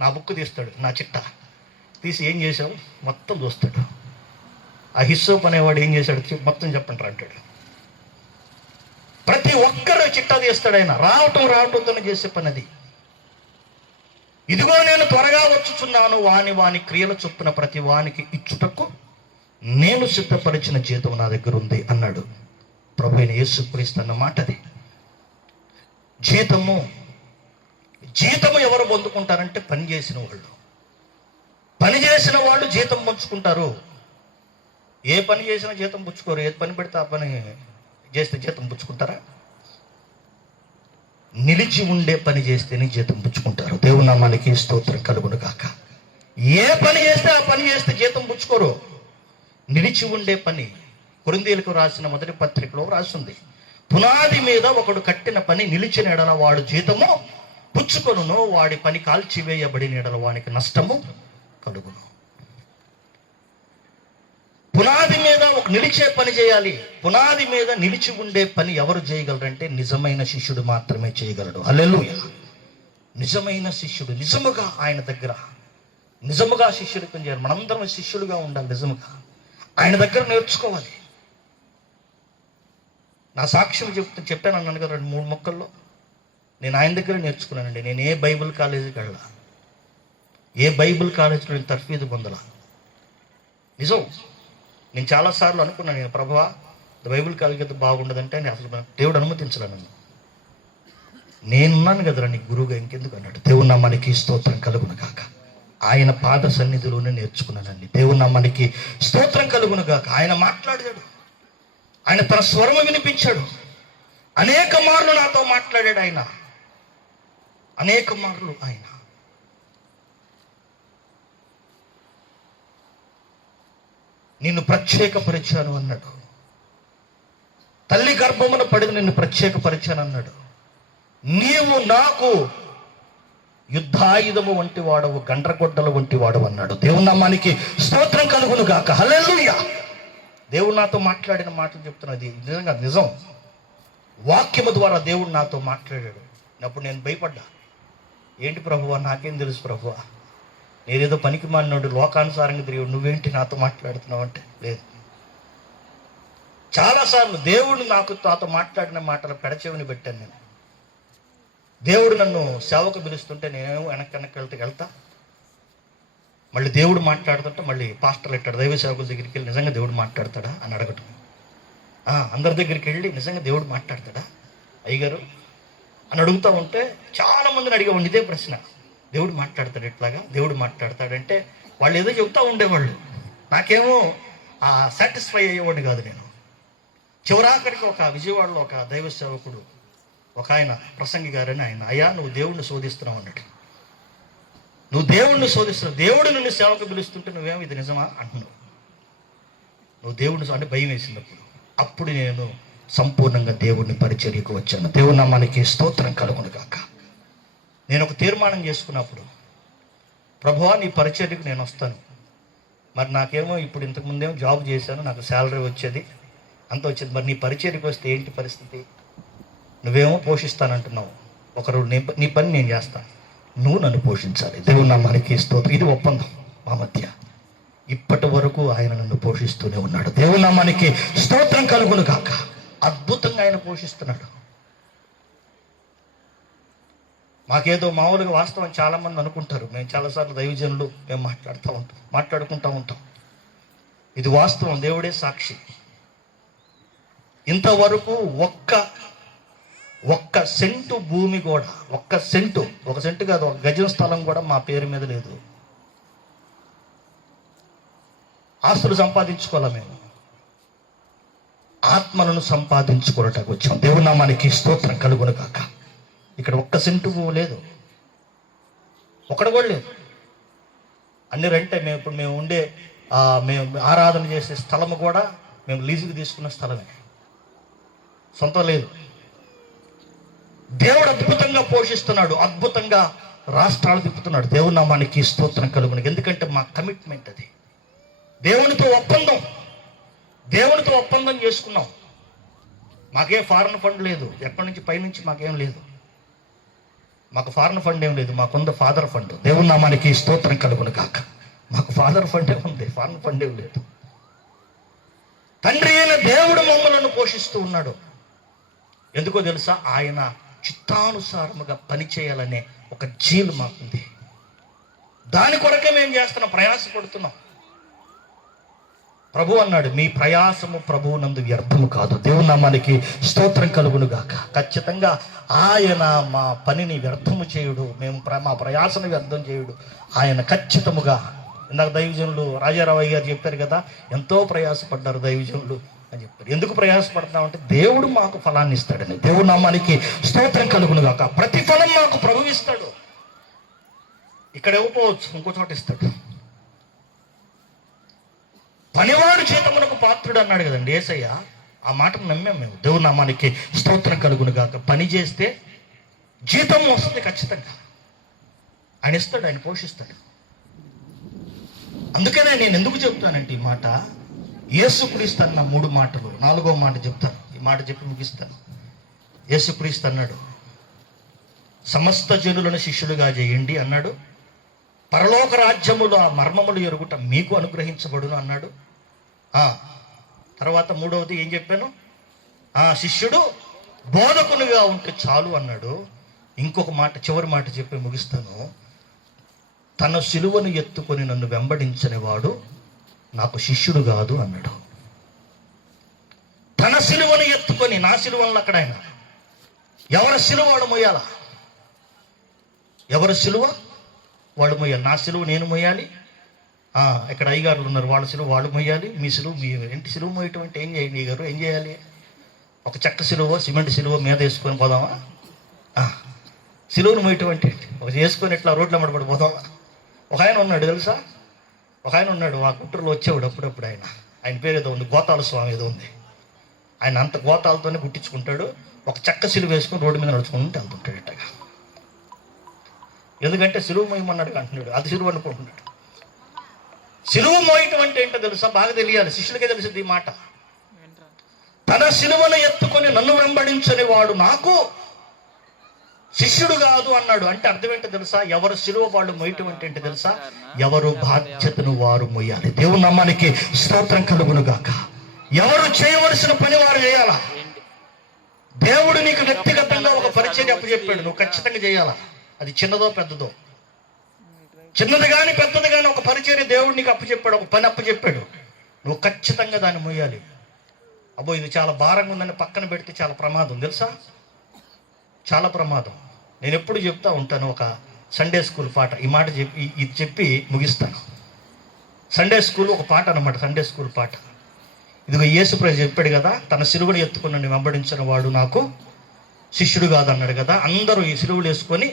నా బుక్ తీస్తాడు, నా చిట్టా తీసి ఏం చేసావు మొత్తం చూస్తాడు. ఆ హిస్సోప్ అనేవాడు ఏం చేశాడు మొత్తం చెప్పంటారు అంటాడు. ప్రతి ఒక్కరు చిట్టా తీస్తాడు ఆయన. రావటంతోనే చేసే పని అది. ఇదిగో నేను త్వరగా వచ్చుచున్నాను, వాని క్రియల చొప్పున ప్రతి వానికి ఇచ్చుటకు నేను సిద్ధపరిచిన జీతం నా దగ్గర ఉంది అన్నాడు ప్రభు అయిన యేసుక్రీస్తు అన్న మాట అది. జీతము ఎవరు పొందుకుంటారంటే పని చేసిన వాళ్ళు. పని చేసిన వాళ్ళు జీతం పంచుకుంటారు. ఏ పని చేసినా జీతం పుచ్చుకోరు. ఏ పని పెడితే ఆ పని చేస్తే జీతం పుచ్చుకుంటారా? నిలిచి ఉండే పని చేస్తేనే జీతం పుచ్చుకుంటారు. దేవుని నామానికి స్తోత్రం కలుగును గాక. ఏ పని చేస్తే ఆ పని చేస్తే జీతం పుచ్చుకోరు. నిలిచి ఉండే పని కొరింథీయులకు రాసిన మొదటి పత్రికలో రాసింది, పునాది మీద ఒకడు కట్టిన పని నిలిచిన ఎడల వాడు జీతము పుచ్చుకొనును, వాడి పని కాల్చివేయబడిన ఎడల వానికి నష్టము కలుగును. పునాది మీద ఒక నిలిచే పని చేయాలి. పునాది మీద నిలిచి ఉండే పని ఎవరు చేయగలరంటే నిజమైన శిష్యుడు మాత్రమే చేయగలడు. హల్లెలూయా. నిజమైన శిష్యుడు నిజముగా ఆయన దగ్గర నిజముగా శిష్యుడికి చేయాలి. మనందరం శిష్యులుగా ఉండాలి. నిజముగా ఆయన దగ్గర నేర్చుకోవాలి. నా సాక్ష్యం చెప్పాను అన్నాను కదా 2-3 మొక్కల్లో. నేను ఆయన దగ్గర నేర్చుకున్నానండి. నేను ఏ బైబిల్ కాలేజీకి వెళ్ళా, ఏ బైబిల్ కాలేజీలో నేను తర్ఫీదు పొందలా. నిజం. నేను చాలాసార్లు అనుకున్నాను, నేను ప్రభువా బైబిల్ కాలేజీ అయితే బాగుండదంటే నేను అసలు దేవుడు అనుమతించలే నన్ను. నేనున్నాను కదరా నీకు గురువుగా, ఇంకెందుకు అన్నాడు. దేవుని నామానికి స్తోత్రం కలుగును గాక. ఆయన పాద సన్నిధిలోనే నేర్చుకున్నానండి. దేవుని నామానికి స్తోత్రం కలుగును గాక. ఆయన మాట్లాడాడు. ఆయన తన స్వరము వినిపించాడు. అనేక మార్లు నాతో మాట్లాడాడు ఆయన. అనేక మార్లు ఆయన నిన్ను ప్రత్యేకపరిచాను అన్నాడు. తల్లి గర్భమున పడి నిన్ను ప్రత్యేకపరిచాను అన్నాడు. నీవు నాకు యుద్ధాయుధము వంటి వాడవు, గండ్రగొడ్డలు వంటి వాడవు అన్నాడు. దేవుని నామానికి స్తోత్రం కలుగును గాక. హల్లెలూయా. దేవుడు నాతో మాట్లాడిన మాటలు చెప్తున్నది నిజంగా నిజం. వాక్యము ద్వారా దేవుడు నాతో మాట్లాడాడు. అప్పుడు నేను భయపడ్డా. ఏంటి ప్రభువా, నాకేం తెలుసు ప్రభువా, నేనేదో పనికి మాలినోడు లోకానుసారంగా తిరిగి నువ్వేంటి నాతో మాట్లాడుతున్నావు అంటే, లేదు. చాలాసార్లు దేవుడు నాతో మాట్లాడిన మాటలు పెడచెవిని పెట్టాను నేను. దేవుడు నన్ను సేవకు పిలుస్తుంటే నేనేమో వెనక్కి వెళ్తా. మళ్ళీ దేవుడు మాట్లాడుతుంటే మళ్ళీ పాస్టర్లు ఎట్టాడు దైవ సేవకుల దగ్గరికి వెళ్ళి నిజంగా దేవుడు మాట్లాడతాడా అని అడగటం. అందరి దగ్గరికి వెళ్ళి నిజంగా దేవుడు మాట్లాడతాడా అయ్యగారు అని అడుగుతూ ఉంటే చాలామందిని అడిగేవాడిని ఇదే ప్రశ్న. దేవుడు మాట్లాడతాడు ఎట్లాగా, దేవుడు మాట్లాడతాడంటే వాళ్ళు ఏదో చెబుతూ ఉండేవాళ్ళు. నాకేమో సాటిస్ఫై అయ్యేవాడిని కాదు నేను. చివరాఖరికి ఒక విజయవాడలో ఒక దైవ సేవకుడు, ఒక ఆయన ప్రసంగి గారని ఆయన, అయ్యా నువ్వు దేవుడిని శోధిస్తున్నావు అన్నట్టు. నువ్వు దేవుడిని శోధిస్తున్నావు, దేవుడు నిన్ను సేవకు పిలుస్తుంటే నువ్వేమో ఇది నిజమా అంటున్నావు. నువ్వు దేవుడిని అంటే భయం వేసినప్పుడు అప్పుడు నేను సంపూర్ణంగా దేవుడిని పరిచర్యకు వచ్చాను. దేవుని నామానికి స్తోత్రం కలుగును గాక. నేను ఒక తీర్మానం చేసుకున్నప్పుడు, ప్రభువా నీ పరిచర్యకు నేను వస్తాను. మరి నాకేమో ఇప్పుడు ఇంతకుముందేమో జాబ్ చేశాను, నాకు శాలరీ వచ్చేది అంత వచ్చేది. మరి నీ పరిచర్యకు వస్తే ఏంటి పరిస్థితి? నువ్వేమో పోషిస్తానంటున్నావు. ఒకరు నీ పని నేను చేస్తాను, నువ్వు నన్ను పోషించాలి. దేవుని నామానికి స్తోత్రం. ఇది ఒప్పందం మా మధ్య. ఇప్పటి వరకు ఆయన నన్ను పోషిస్తూనే ఉన్నాడు. దేవుని నామానికి స్తోత్రం కలుగును గాక. అద్భుతంగా ఆయన పోషిస్తున్నాడు. మాకేదో మామూలుగా వాస్తవం చాలామంది అనుకుంటారు. మేము చాలాసార్లు దైవజనులు మేము మాట్లాడుకుంటూ ఉంటాం. ఇది వాస్తవం, దేవుడే సాక్షి. ఇంతవరకు ఒక్క సెంటు భూమి కూడా, ఒక సెంటు కాదు, ఒక గజం స్థలం కూడా మా పేరు మీద లేదు. ఆస్తులు సంపాదించుకోవాలా, మేము ఆత్మలను సంపాదించుకోవటానికి వచ్చాం. దేవుని నామానికి స్తోత్రం కలుగును కాక. ఇక్కడ ఒక్క సెంటు లేదు, ఒక్కడ కూడా లేదు. అన్ని రెంటే. మేము ఉండే మేము ఆరాధన చేసే స్థలము కూడా మేము లీజుకి తీసుకున్న స్థలమే, సొంతం లేదు. దేవుడు అద్భుతంగా పోషిస్తున్నాడు, అద్భుతంగా రాష్ట్రాలు తిప్పుతున్నాడు. దేవుని నామానికి స్తోత్రం కలుగును. ఎందుకంటే మా కమిట్మెంట్ అది. దేవునితో ఒప్పందం చేసుకున్నాం. మాకే ఫారెన్ ఫండ్ లేదు, ఎక్కడి నుంచి పైనుంచి మాకేం లేదు. మాకు ఫారెన్ ఫండ్ ఏం లేదు, మాకుంది ఫాదర్ ఫండ్. దేవుని నామానికి స్తోత్రం కలుగును కాక. మాకు ఫాదర్ ఫండే ఉంది, ఫాదర్ ఫండే లేదు. తండ్రి అయిన దేవుడు మమ్మలను పోషిస్తూ ఉన్నాడు. ఎందుకో తెలుసా? ఆయన చిత్తానుసారముగా పనిచేయాలనే ఒక జీలు మాకుంది. దాని కొరకే మేము చేస్తున్నాం, ప్రయాసపడుతున్నాం. ప్రభు అన్నాడు, మీ ప్రయాసము ప్రభువు నందు వ్యర్థము కాదు. దేవుని నామానికి స్తోత్రం కలుగును గాక. ఖచ్చితంగా ఆయన మా పనిని వ్యర్థము చేయుడు, మేము మా ప్రయాసను వ్యర్థం చేయుడు. ఆయన ఖచ్చితముగా, ఇందాక దైవజనులు రాజారావయ్య గారు చెప్పారు కదా, ఎంతో ప్రయాసపడ్డారు దైవజనులు అని చెప్పారు. ఎందుకు ప్రయాసపడుతున్నామంటే దేవుడు మాకు ఫలాన్ని ఇస్తాడని. దేవుడి నామానికి స్తోత్రం కలుగును గాక. ప్రతిఫలం మాకు ప్రభువు ఇస్తాడు. ఇక్కడ ఇవ్వకపోవచ్చు, ఇంకో చోట ఇస్తాడు. పనివాడు జీతమునకు పాత్రుడు అన్నాడు కదండి యేసయ్య. ఆ మాటను నమ్మాం మేము. దేవుడి నామానికి స్తోత్రం కలుగును గాక. పని చేస్తే జీతం వస్తుంది ఖచ్చితంగా. ఆయన ఇస్తాడు, ఆయన పోషిస్తాడు. అందుకనే నేను ఎందుకు చెప్తానంటే ఈ మాట, యేసుక్రీస్తు అన్న 3 మాటలు, 4వ మాట చెప్తాను. ఈ మాట చెప్పి ముగిస్తాను. యేసుక్రీస్తు అన్నాడు, సమస్త జనులను శిష్యులుగా చేయండి అన్నాడు. పరలోక రాజ్యములు ఆ మర్మములు ఎరుగుట మీకు అనుగ్రహించబడును అన్నాడు. తర్వాత 3వది ఏం చెప్పాను? శిష్యుడు బోధకునిగా ఉంటే చాలు అన్నాడు. ఇంకొక మాట, చివరి మాట చెప్పి ముగిస్తాను. తన సిలువను ఎత్తుకొని నన్ను వెంబడించని వాడు నాకు శిష్యుడు కాదు అన్నాడు. తన సిలువను ఎత్తుకొని, నా సిలువను అక్కడ ఆయన ఎవరి సిలువ వాడు మొయ్యాల, ఎవరి సిలువ వాడు మొయ్యాలి. నా సిలువ నేను మొయ్యాలి. ఇక్కడ అయ్యగారులు ఉన్నారు, వాళ్ళ సిలువ వాళ్ళు మొయ్యాలి. మీ సిలువ మీ ఇంటి సిలువ మొయ్యటం అంటే ఏం చేయండి గారు? ఏం చేయాలి? ఒక చెక్క సిలువ, సిమెంట్ సిలువ మీద వేసుకొని పోదామా? సిలువను మొయ్యటం అంటే ఒక చేసుకొని ఇట్లా రోడ్ల మడపడి పోదామా? ఒక ఆయన ఉన్నాడు తెలుసా, ఒక ఆయన ఉన్నాడు, ఆ గుంటూరులో వచ్చేవాడు అప్పుడప్పుడు. ఆయన పేరు ఏదో ఉంది, గోతాల స్వామి ఏదో ఉంది. ఆయన అంత గోతాలతోనే గుట్టించుకుంటాడు. ఒక చెక్క సిలువ వేసుకొని రోడ్డు మీద నడుచుకుంటూ వెళ్తుంటాడు ఇట్టగా. ఎందుకంటే సిలువ మోయమన్నాడు అంటున్నాడు, అది సిలువ అనుకుంటున్నాడు. సిలువ మోయటం అంటే ఏంటో తెలుసా? బాగా తెలియాలి, శిష్యులకే తెలిసింది ఈ మాట. తన సిలువను ఎత్తుకొని నన్ను వెంబడించని వాడు నాకు శిష్యుడు కాదు అన్నాడు. అంటే అర్థం ఏంటో తెలుసా? ఎవరు సిలువ వాళ్ళు మొయ్యటం అంటే ఏంటో తెలుసా? ఎవరు బాధ్యతను వారు మొయ్యాలి. దేవుని నామానికి స్తోత్రం కలుగును గాక. ఎవరు చేయవలసిన పని వారు చేయాలా. దేవుడు నీకు వ్యక్తిగతంగా ఒక పరిచయం అప్పచెప్పాడు, నువ్వు ఖచ్చితంగా చేయాలా. అది చిన్నదో పెద్దదో, చిన్నది కానీ పెద్దది కానీ ఒక పరిచయం దేవుడు నీకు అప్పచెప్పాడు, ఒక పని అప్పచెప్పాడు, నువ్వు ఖచ్చితంగా దాన్ని మొయ్యాలి. అబ్బో ఇది చాలా భారంగా ఉందని పక్కన పెడితే చాలా ప్రమాదం తెలుసా, చాలా ప్రమాదం. నేను ఎప్పుడు చెప్తా ఉంటాను ఒక సండే స్కూల్ పాట, ఈ మాట చెప్పి ముగిస్తాను. సండే స్కూల్ ఒక పాట అన్నమాట, సండే స్కూల్ పాట. ఇదిగో యేసుప్రభు చెప్పాడు కదా, తన సిలువను ఎత్తుకుని నన్ను వెంబడించిన వాడు నాకు శిష్యుడు కాదు అన్నాడు కదా. అందరూ ఈ సిలువలు వేసుకొని,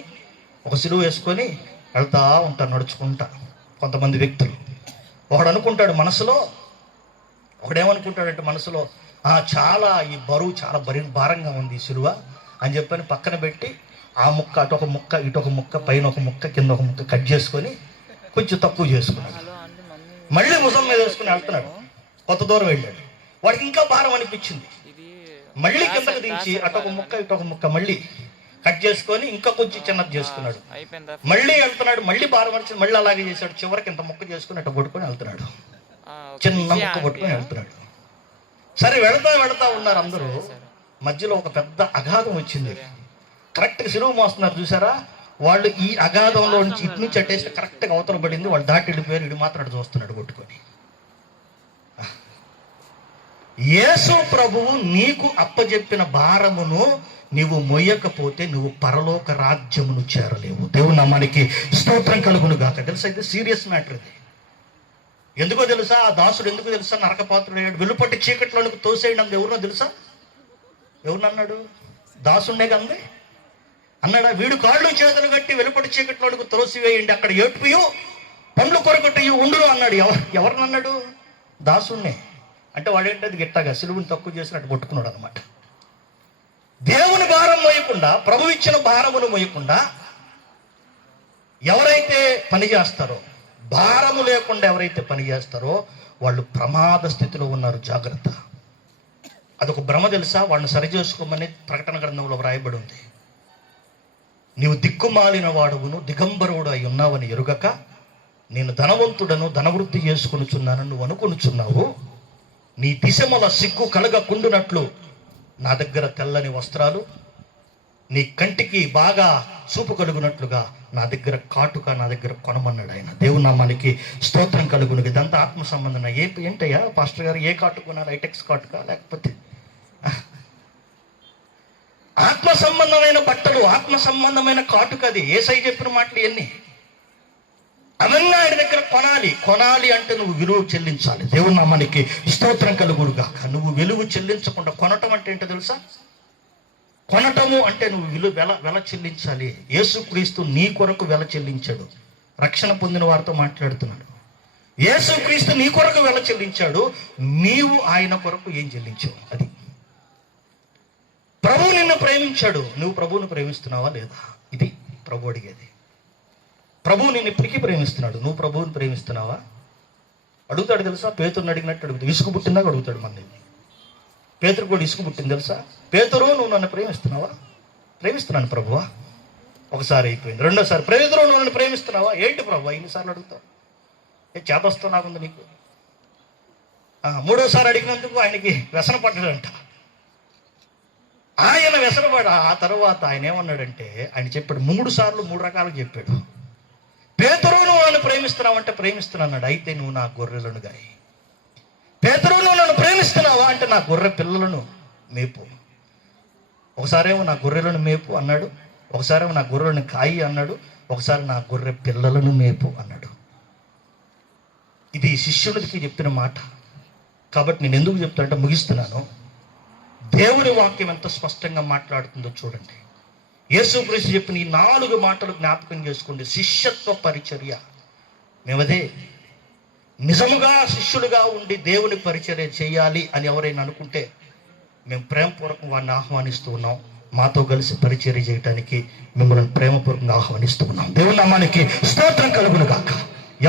ఒక సిలువ వేసుకొని వెళ్తా ఉంటారు నడుచుకుంటా. కొంతమంది వ్యక్తులు, ఒకడు అనుకుంటాడు మనసులో, ఒకడేమనుకుంటాడంటే మనసులో, చాలా ఈ బరువు చాలా భారంగా ఉంది ఈ సిలువ అని చెప్పని పక్కన పెట్టి ఆ ముక్క అటొక ముక్క ఇటొక ముక్క పైన ఒక ముక్క కింద ఒక ముక్క కట్ చేసుకొని కొంచెం తక్కువ చేసుకున్నాడు. మళ్ళీ ముసం మీద వేసుకుని వెళ్తున్నాడు. కొంత దూరం వెళ్ళాడు, వాడికి ఇంకా భారం అనిపించింది. మళ్ళీ కిందకు దించి అటొక ముక్క ఇటొక ముక్క మళ్ళీ కట్ చేసుకొని ఇంకా కొంచెం చిన్నది చేసుకున్నాడు. మళ్ళీ వెళ్తున్నాడు, మళ్ళీ భారం అనిపించింది, మళ్ళీ అలాగే చేశాడు. చివరికి ఇంత ముక్క చేసుకుని అట్ట కొట్టుకొని వెళ్తున్నాడు, చిన్న ముక్క కొట్టుకొని వెళ్తున్నాడు. సరే వెళతా ఉన్నారు అందరూ. మధ్యలో ఒక పెద్ద అగాధం వచ్చింది. కరెక్ట్గా సిలువ మోస్తున్నారు చూసారా, వాళ్ళు ఈ అగాధంలో నుంచి ఇటు నుంచి అట్టేస్తే కరెక్ట్గా అవతల పడింది. వాళ్ళు దాటి వెళ్ళిపోయారు, ఇటు మాత్రం అటు చూస్తున్నాడు కొట్టుకొని. యేసు ప్రభువు నీకు అప్పజెప్పిన భారమును నీవు మొయ్యకపోతే నువ్వు పరలోక రాజ్యమును చేరలేవు. దేవుని నామానికి స్తోత్రం కలుగును గాక. తెలుసా, ఇది సీరియస్ మ్యాటర్. ఇది ఎందుకో తెలుసా? ఆ దాసుడు ఎందుకు తెలుసా నరకపాత్రుడు అయ్యాడు? వెలుపట్టి చీకట్లోనికి తోసేయడం ఎవరినో తెలుసా? ఎవరినన్నాడు? దాసుండే కంది అన్నాడా? వీడు కాళ్ళు చేతులు కట్టి వెలుపటి చీకట్లోనికి తోసివేయండి, అక్కడ ఏడ్పియు పండ్లు కొరకట్టు ఉండును అన్నాడు. ఎవరినన్నాడు? దాసుణ్ణే. అంటే వాడేంటది గిట్టగా సిలువుని తక్కువ చేసినట్టు కొట్టుకున్నాడు అనమాట. దేవుని భారం మోయకుండా, ప్రభు ఇచ్చిన భారమును మోయకుండా ఎవరైతే పని చేస్తారో, భారము లేకుండా ఎవరైతే పని చేస్తారో వాళ్ళు ప్రమాద స్థితిలో ఉన్నారు. జాగ్రత్త. అదొక భ్రమ తెలుసా? వాళ్ళని సరిచేసుకోమని ప్రకటన గ్రంథంలో వ్రాయబడి ఉంది. నీవు దిక్కుమాలిన వాడువును దిగంబరుడు అయి ఉన్నావని ఎరుగక నేను ధనవంతుడను, ధనవృద్ధి చేసుకొనుచున్నాను నువ్వు అనుకొనుచున్నావు. నీ దిశమల సిగ్గు కలగకుండునట్లు నా దగ్గర తెల్లని వస్త్రాలు, నీ కంటికి బాగా చూపు కలుగునట్లుగా నా దగ్గర కాటుక నా దగ్గర కొనమన్నాడు ఆయన. దేవుని నామానికి స్తోత్రం కలుగును. ఇదంతా ఆత్మ సంబంధం. ఏంటయ్యా పాస్టర్ గారు, ఏ కాటుక కొన్నారు? ఐటెక్స్ కాటుక, లేకపోతే ఆత్మ సంబంధమైన బట్టలు, ఆత్మ సంబంధమైన కాటుక. అది యేసయ్య చెప్పిన మాటలు ఎన్ని అవన్నీ ఆయన దగ్గర కొనాలి అంటే నువ్వు విలువ చెల్లించాలి. దేవుని నామానికి స్తోత్రం కలుగునుగాక. నువ్వు విలువ చెల్లించకుండా కొనటం అంటే ఏంటో తెలుసా? కొనటము అంటే నువ్వు వెల చెల్లించాలి. యేసుక్రీస్తు నీ కొరకు వెల చెల్లించాడు. రక్షణ పొందిన వారితో మాట్లాడుతున్నాడు. యేసుక్రీస్తు నీ కొరకు వెల చెల్లించాడు, నీవు ఆయన కొరకు ఏం చెల్లించావు? అది ప్రభువు నిన్ను ప్రేమించాడు, నువ్వు ప్రభువుని ప్రేమిస్తున్నావా లేదా? ఇది ప్రభు అడిగేది. ప్రభువు నిన్ను ఇప్పటికీ ప్రేమిస్తున్నాడు, నువ్వు ప్రభువుని ప్రేమిస్తున్నావా? అడుగుతాడు తెలుసా? పేతురుని అడిగినట్టు అడుగుతాడు. ఇసుకు పుట్టిందాక అడుగుతాడు. మన పేతురు కూడా ఇసుకు పుట్టింది తెలుసా? పేతురు, నువ్వు నన్ను ప్రేమిస్తున్నావా? ప్రేమిస్తున్నాను ప్రభువా. ఒకసారి అయిపోయింది. రెండోసారి, పేతురు నువ్వు నన్ను ప్రేమిస్తున్నావా? ఏంటి ప్రభువా ఇన్నిసార్లు అడుగుతావు? చేతొస్తా నాకుంది నీకు. మూడోసారి అడిగినందుకు ఆయనకి వ్యసన పడ్డాడంట. ఆయన వ్యసనపడ ఆ తర్వాత ఆయన ఏమన్నాడంటే, ఆయన చెప్పాడు 3 సార్లు 3 రకాలుగా చెప్పాడు. పేతురు నువ్వు నన్ను ప్రేమిస్తున్నావు అంటే ప్రేమిస్తున్నాడు. అయితే నువ్వు నా గొర్రెలను గాయి. పేతురు నువ్వు నన్ను ప్రేమిస్తున్నావా అంటే నా గొర్రె పిల్లలను మేపు. ఒకసారేమో నా గొర్రెలను మేపు అన్నాడు, ఒకసారేమో నా గొర్రెలను కాయి అన్నాడు, ఒకసారి నా గొర్రె పిల్లలను మేపు అన్నాడు. ఇది శిష్యుడికి చెప్పిన మాట. కాబట్టి నేను ఎందుకు చెప్తానంటే, ముగిస్తున్నాను. దేవుని వాక్యం ఎంత స్పష్టంగా మాట్లాడుతుందో చూడండి. యేసుక్రీస్తు చెప్పిన ఈ 4 మాటలు జ్ఞాపకం చేసుకోండి. శిష్యత్వ పరిచర్య. మేమదే నిజముగా శిష్యులుగా ఉండి దేవుని పరిచర్య చేయాలి అని ఎవరైనా అనుకుంటే మేము ప్రేమపూర్వకం వారిని ఆహ్వానిస్తూ ఉన్నాం. మాతో కలిసి పరిచర్య చేయడానికి మిమ్మల్ని ప్రేమపూర్వకంగా ఆహ్వానిస్తూ ఉన్నాం. దేవుని నామానికి స్తోత్రం కలుగును గాక.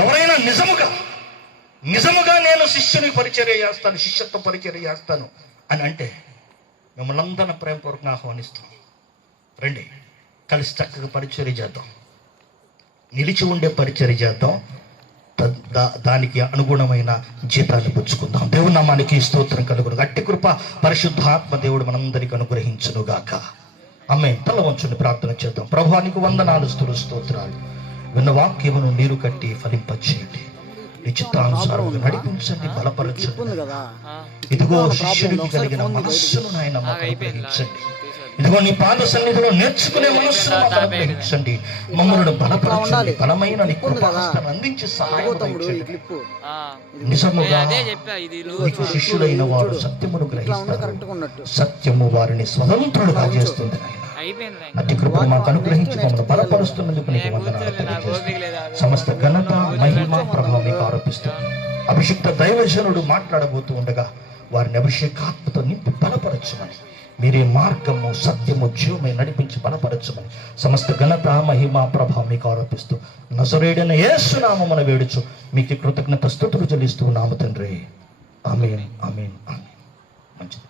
ఎవరైనా నిజముగా నేను శిష్యుని పరిచర్య చేస్తాను, శిష్యత్వ పరిచర్య చేస్తాను అని అంటే మిమ్మల్ని అందరిని ప్రేమపూర్వకంగా ఆహ్వానిస్తాం. రండి, కలిసి చక్కగా పరిచర్య చేద్దాం, నిలిచి ఉండే పరిచర్య చేద్దాం, దానికి అనుగుణమైన జీతాన్ని పుచ్చుకుందాం. దేవుని నామానికి స్తోత్రం కలుగును. గట్టి కృప పరిశుద్ధాత్మ దేవుడు మనందరికీ అనుగ్రహించునుగాక. ఆమేన్. తల వంచుని ప్రార్థన చేద్దాం. ప్రభువానికి వందనాలు, స్తోత్రాలు. విన్న వాక్యమును నీరు కట్టి ఫలింపచేయండి, నిశ్చితానుసారముగా నడిపించండి, బలపరచండి. ఇదిగో శిష్యుడికి కలిగిన మనస్సును నాయన మాకు అనుగ్రహించండి. ఇదిగో నీ పాద సన్నిధిలో నేర్చుకునే మనస్సును మాకు అనుగ్రహించండి. మమ్మల్ని బలపరచండి, బలమైన నీ కృపాహస్తాన్ని అందించి సహాయపడండి. నిజముగా నీకు శిష్యుడైన వారు సత్యమును గ్రహిస్తారు, సత్యము వారిని స్వతంత్రులుగా చేస్తుంది. అతి కృపను మాకు అనుగ్రహించి మమ్మల్ని బలపరుస్తున్నందుకు నీకు వందనాలు తెలియజేస్తున్నాను. సమస్త ఘనత, మహిమ, ప్రభావం మీకు ఆరోపిస్తున్నాను. అభిషిక్త దైవజనుడు మాట్లాడబోతూ ఉండగా వారిని అభిషేకాత్మతో నింపి బలపరచమని, మీరే మార్గము, సత్యము, జీవమై నడిపించి బలపరచమని సమస్త ఘనత, మహిమ, ప్రభావం మీకు ఆరోపిస్తూ నజరేయుడైన యేసు నామమున వేడుచు మీకు కృతజ్ఞత స్తుతులు చెల్లిస్తూ ఉన్నాము తండ్రి. ఆమేన్, ఆమేన్, ఆమేన్. మంచిది.